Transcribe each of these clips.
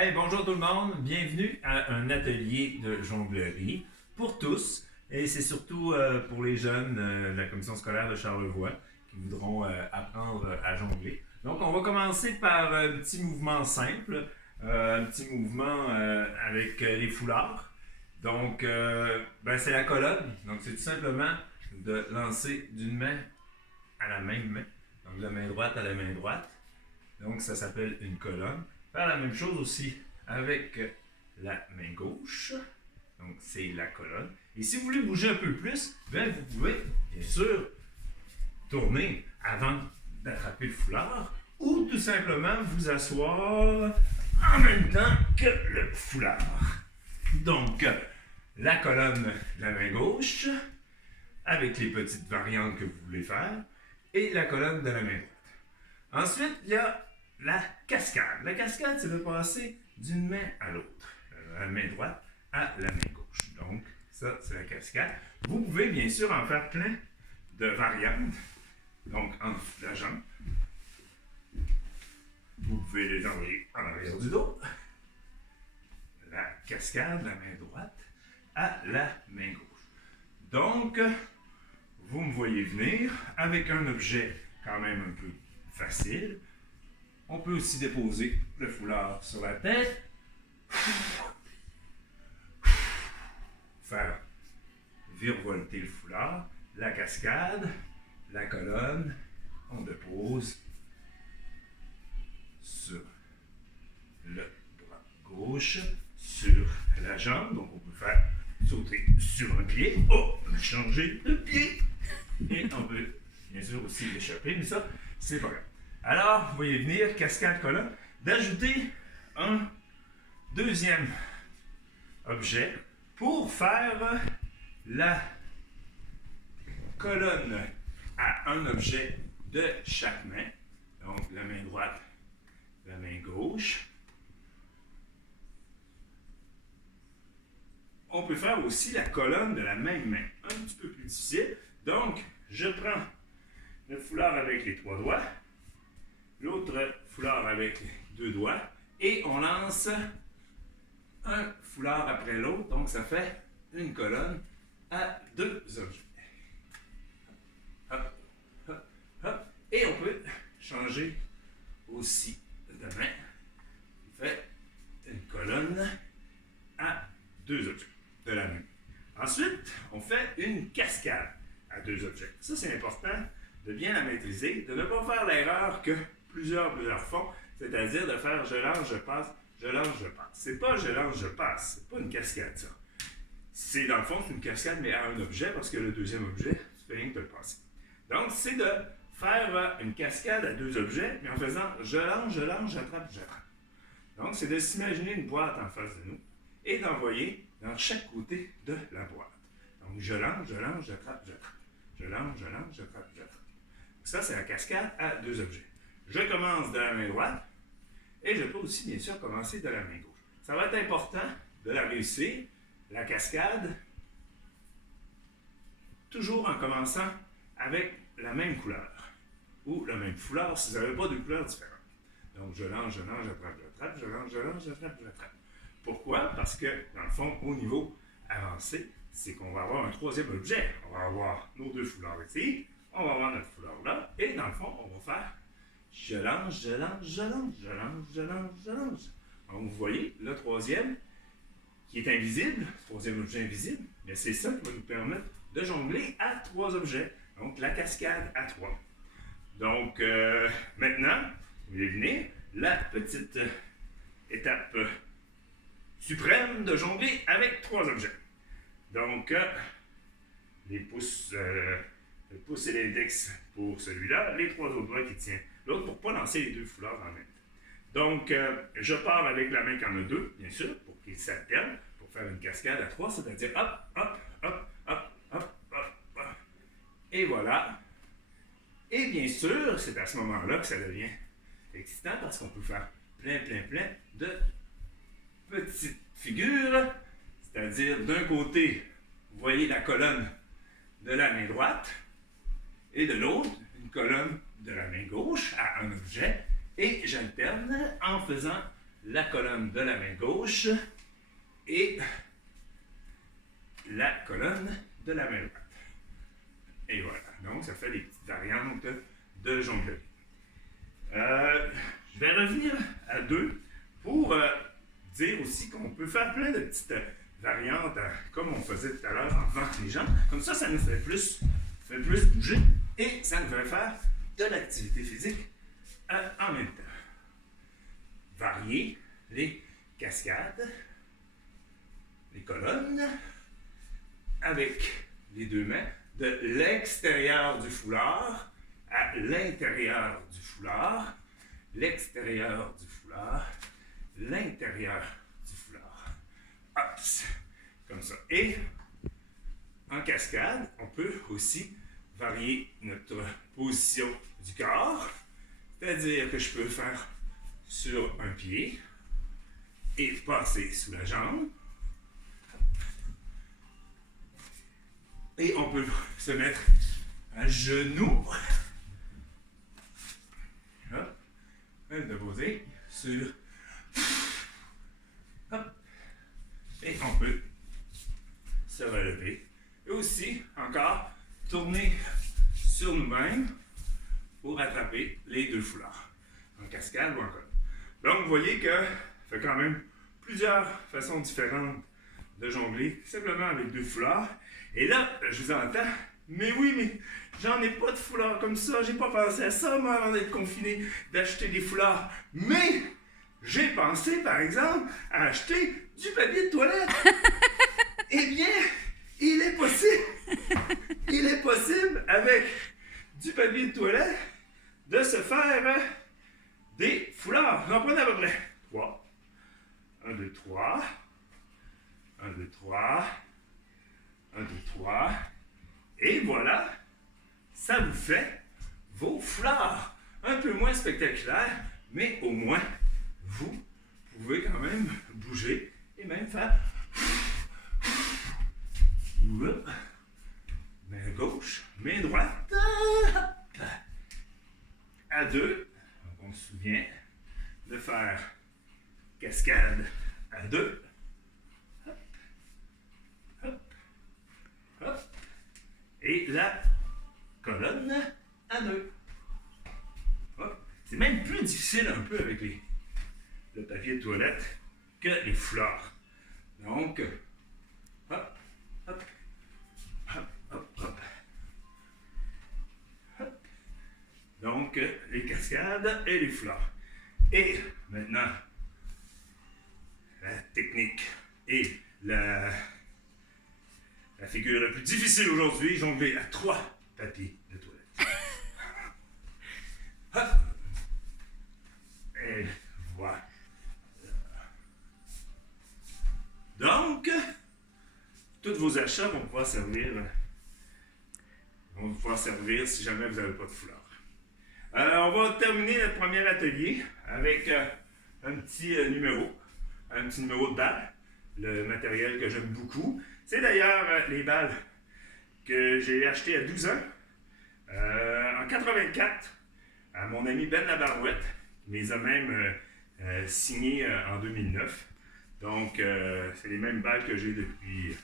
Hey, bonjour tout le monde, bienvenue à un atelier de jonglerie pour tous et c'est surtout pour les jeunes de la commission scolaire de Charlevoix qui voudront apprendre à jongler. Donc on va commencer par un petit mouvement simple, un petit mouvement avec les foulards. Donc c'est la colonne, donc c'est tout simplement de lancer d'une main à la même main, donc de la main droite à la main droite. Donc ça s'appelle une colonne. Faire la même chose aussi avec la main gauche. Donc c'est la colonne. Et si vous voulez bouger un peu plus, ben, vous pouvez bien sûr tourner avant d'attraper le foulard ou tout simplement vous asseoir en même temps que le foulard. Donc la colonne de la main gauche avec les petites variantes que vous voulez faire et la colonne de la main droite. Ensuite, il y a la cascade. La cascade, c'est de passer d'une main à l'autre, la main droite à la main gauche. Donc, ça, c'est la cascade. Vous pouvez bien sûr en faire plein de variantes. Donc, entre la jambe. Vous pouvez les envoyer en arrière du dos. La cascade, la main droite à la main gauche. Donc, vous me voyez venir avec un objet quand même un peu facile. On peut aussi déposer le foulard sur la tête. Faire virevolter le foulard. La cascade, la colonne, on dépose sur le bras gauche, sur la jambe. Donc on peut faire sauter sur un pied. Oh, changer de pied. Et on peut bien sûr aussi l'échapper, mais ça, c'est pas grave. Alors, vous voyez venir, cascade, colonne, d'ajouter un deuxième objet pour faire la colonne à un objet de chaque main. Donc, la main droite, la main gauche. On peut faire aussi la colonne de la même main, un petit peu plus difficile. Donc, je prends le foulard avec les 3 doigts. L'autre foulard avec les 2 doigts et on lance un foulard après l'autre, donc ça fait une colonne à 2 objets. Hop, hop, hop. Et on peut changer aussi de main. On fait une colonne à 2 objets de la main. Ensuite, on fait une cascade à 2 objets. Ça, c'est important de bien la maîtriser, de ne pas faire l'erreur que plusieurs font, c'est-à-dire de faire je lance, je passe, je lance, je passe. C'est pas je lance, je passe, c'est pas une cascade ça. C'est dans le fond, c'est une cascade mais à un objet parce que le deuxième objet, tu fais rien que de le passer. Donc, c'est de faire une cascade à 2 objets, mais en faisant je lance, j'attrape, j'attrape. Donc, c'est de s'imaginer une boîte en face de nous et d'envoyer dans chaque côté de la boîte. Donc, je lance, j'attrape, j'attrape. Je lance, j'attrape, j'attrape. Ça, c'est la cascade à 2 objets. Je commence de la main droite et je peux aussi, bien sûr, commencer de la main gauche. Ça va être important de la réussir, la cascade, toujours en commençant avec la même couleur ou le même foulard si vous n'avez pas de couleurs différentes. Donc, je lance, j'attrape, j'attrape, je lance, j'attrape, j'attrape. Pourquoi? Parce que, dans le fond, au niveau avancé, c'est qu'on va avoir un troisième objet. On va avoir nos 2 foulards ici, on va avoir notre foulard là, et dans le fond, on va faire je lance, je lance, je lance, je lance, je lance, je lance. Donc, vous voyez, le troisième, qui est invisible, le troisième objet invisible, mais c'est ça qui va nous permettre de jongler à 3 objets. Donc, la cascade à 3. Donc, maintenant, vous voulez venir, la petite étape suprême de jongler avec 3 objets. Donc, les pouces, le pouce et l'index pour celui-là, les 3 autres doigts qui tiennent l'autre pour ne pas lancer les 2 foulards en même temps. Donc, je pars avec la main qui en a 2, bien sûr, pour qu'ils s'alternent, pour faire une cascade à 3, c'est-à-dire hop, hop, hop, hop, hop, hop, hop. Et voilà. Et bien sûr, c'est à ce moment-là que ça devient excitant parce qu'on peut faire plein de petites figures, c'est-à-dire d'un côté, vous voyez la colonne de la main droite et de l'autre, une colonne de la main gauche à un objet et j'alterne en faisant la colonne de la main gauche et la colonne de la main droite. Et voilà, donc ça fait des petites variantes de jonglerie. Je vais revenir à 2 pour dire aussi qu'on peut faire plein de petites variantes, comme on faisait tout à l'heure en vent les jambes. Comme ça nous fait plus bouger et ça nous fait faire de l'activité physique en même temps. Varier les cascades, les colonnes, avec les 2 mains de l'extérieur du foulard à l'intérieur du foulard, l'extérieur du foulard, l'intérieur du foulard. Hop, comme ça. Et en cascade, on peut aussi varier notre position du corps, c'est-à-dire que je peux faire sur un pied et passer sous la jambe. Et on peut se mettre à genoux. Hop. De poser sur. Hop. Et on peut se relever. Et aussi, encore, tourner sur nous-mêmes pour attraper les 2 foulards. En cascade ou en colonne. Donc, vous voyez que ça fait quand même plusieurs façons différentes de jongler, simplement avec 2 foulards. Et là, je vous entends, mais oui, mais j'en ai pas de foulard comme ça, j'ai pas pensé à ça, moi, avant d'être confiné, d'acheter des foulards. Mais j'ai pensé, par exemple, à acheter du papier de toilette. Eh bien, il est possible, avec du papier de toilette, de se faire des foulards. J'en prenais à peu près 3. 1, 2, 3. 1, 2, 3. 1, 2, 3. Et voilà, ça vous fait vos foulards. Un peu moins spectaculaires, mais au moins, vous pouvez quand même bouger et même faire main gauche, main droite. À 2, on se souvient de faire cascade à 2. Hop. Et la colonne à 2. Hop. C'est même plus difficile un peu avec le papier de toilette que les foulards. Donc, hop, hop, hop, hop, hop. Hop. Donc, les cascades et les foulards. Et maintenant, la technique et la figure la plus difficile aujourd'hui, jongler à 3 papiers de toilette. Hop. Et voilà. Donc, tous vos achats vont pouvoir servir si jamais vous n'avez pas de foulard. On va terminer notre premier atelier avec un petit numéro de balle, le matériel que j'aime beaucoup. C'est d'ailleurs les balles que j'ai achetées à 12 ans, en 84, à mon ami Ben Labarouette, qui les a même signées en 2009. Donc, c'est les mêmes balles que j'ai depuis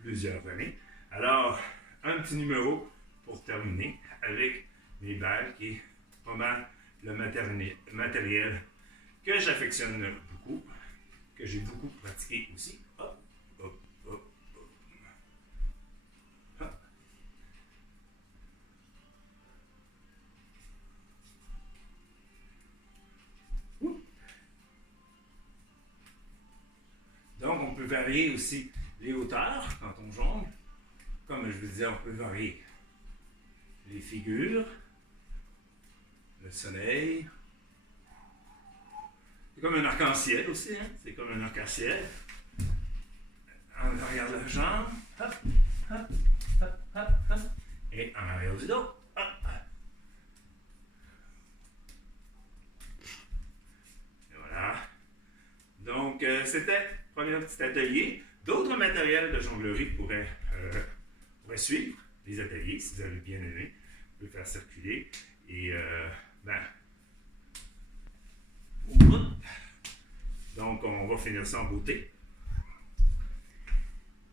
plusieurs années. Alors, un petit numéro pour terminer avec mes balles, qui est pas mal le matériel que j'affectionne beaucoup, que j'ai beaucoup pratiqué aussi. Hop, hop, hop, hop. Hop. Donc, on peut varier aussi les hauteurs quand on jongle. Comme je vous disais, on peut varier les figures, le soleil. C'est comme un arc-en-ciel aussi, hein? C'est comme un arc-en-ciel. En arrière de la jambe, hop, hop, hop, hop, hop. Et en arrière du dos, hop. Et voilà. Donc, c'était le premier petit atelier. D'autres matériels de jonglerie pourraient suivre les ateliers, si vous avez bien aimé. Vous pouvez faire circuler. Et, Donc, on va finir ça en beauté.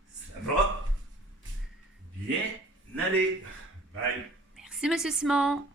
Ça va bien aller. Bye. Merci, Monsieur Simon.